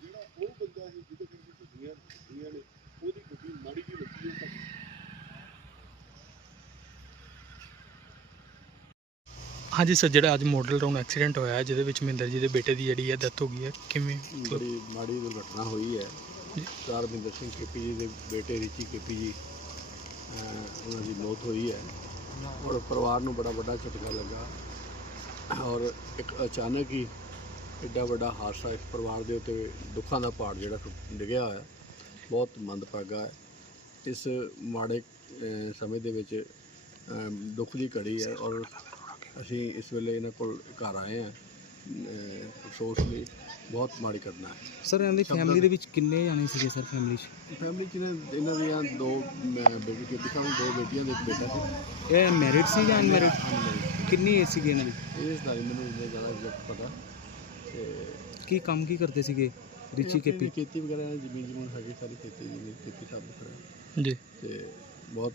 ਜਿਹੜਾ ਉਹ ਬੰਦਾ ਸੀ ਜਿਹਦੇ ਵਿੱਚ ਗੱਡੀਆਂ ਗੱਡੀਆਂ ਨੇ ਉਹਦੀ ਗੱਡੀ ਮਾੜੀ ਜਿਹੀ ਲੱਗੀ ਉਹ ਤਾਂ ਹਾਂਜੀ ਸਰ ਜਿਹੜਾ ਅੱਜ ਮਾਡਲ ਟਾਊਨ ਐਕਸੀਡੈਂਟ ਹੋਇਆ ਹੈ, ਜਿਹਦੇ ਵਿੱਚ ਮਹਿੰਦਰ ਜੀ ਦੇ ਬੇਟੇ ਦੀ ਜਿਹੜੀ ਹੈ ਡੈਥ ਹੋ ਗਈ ਹੈ ਕਿਵੇਂ ਬੜੀ ਮਾੜੀ ਦੁਰਘਟਨਾ ਹੋਈ ਹੈ ਜੀ। ਸਰਬਿੰਦਰ ਸਿੰਘ ਕੇਪੀ ਜੀ ਦੇ ਬੇਟੇ ਰਿਚੀ ਕੇਪੀ ਜੀ ਅਹ ਉਹਨਾਂ ਦੀ ਮੌਤ ਹੋਈ ਹੈ ਔਰ ਪਰਿਵਾਰ ਨੂੰ ਬੜਾ ਵੱਡਾ ਝਟਕਾ ਲੱਗਾ। ਔਰ ਇੱਕ ਅਚਾਨਕ ਹੀ ਐਡਾ ਵੱਡਾ ਹਾਦਸਾ ਇਸ ਪਰਿਵਾਰ ਦੇ ਉੱਤੇ ਦੁੱਖਾਂ ਦਾ ਪਹਾੜ ਜਿਹੜਾ ਡਿੱਗਿਆ ਹੋਇਆ, ਬਹੁਤ ਮੰਦਭਾਗਾ ਹੈ। ਇਸ ਮਾੜੇ ਸਮੇਂ ਦੇ ਵਿੱਚ ਦੁੱਖ ਦੀ ਘੜੀ ਹੈ ਔਰ ਅਸੀਂ ਇਸ ਵੇਲੇ ਇਹਨਾਂ ਕੋਲ ਘਰ ਆਏ ਹਾਂ। ਅਫਸੋਸ ਲਈ ਬਹੁਤ ਮਾੜੀ ਘਟਨਾ ਹੈ। ਸਰ ਇਹਨਾਂ ਦੀ ਫੈਮਿਲੀ ਦੇ ਵਿੱਚ ਕਿੰਨੇ ਜਾਣੇ ਸੀਗੇ ਸਰ ਫੈਮਿਲੀ 'ਚ? ਫੈਮਿਲੀ ਚ ਇਹਨਾਂ ਇਹਨਾਂ ਦੀਆਂ ਦੋ ਮੈਂ ਬੇਟੀ ਕੇ ਦਿਖਾਉਂ ਦੋ ਬੇਟੀਆਂ ਦੇ ਇੱਕ ਬੇਟਾ ਸੀ। ਇਹ ਮੈਰਿਡ ਸੀ ਜਾਂ ਅਨਮੈਰਿਡ ਕਿੰਨੀ ਏਜ ਸੀਗੀ ਇਹਨਾਂ ਦੀ? ਇਹ ਸਾਰੀ ਮੈਨੂੰ ਇੰਨਾ ਜ਼ਿਆਦਾ ਐਗਜ਼ੈਕਟ ਪਤਾ। ਤੇ ਕੀ ਕੰਮ ਕੀ ਕਰਦੇ ਸੀਗੇ? ਰਿਚੀ ਕੇਪੀ ਖੇਤੀ? ਵਗੈਰਾ ਜ਼ਮੀਨ ਜਮੂਨ ਹੈਗੀ ਸਾਰੀ ਖੇਤੀ ਜ਼ਮੀਨ ਖੇਤੀ ਸਭ ਕਰਾ ਜੀ। ਤੇ ਬਹੁਤ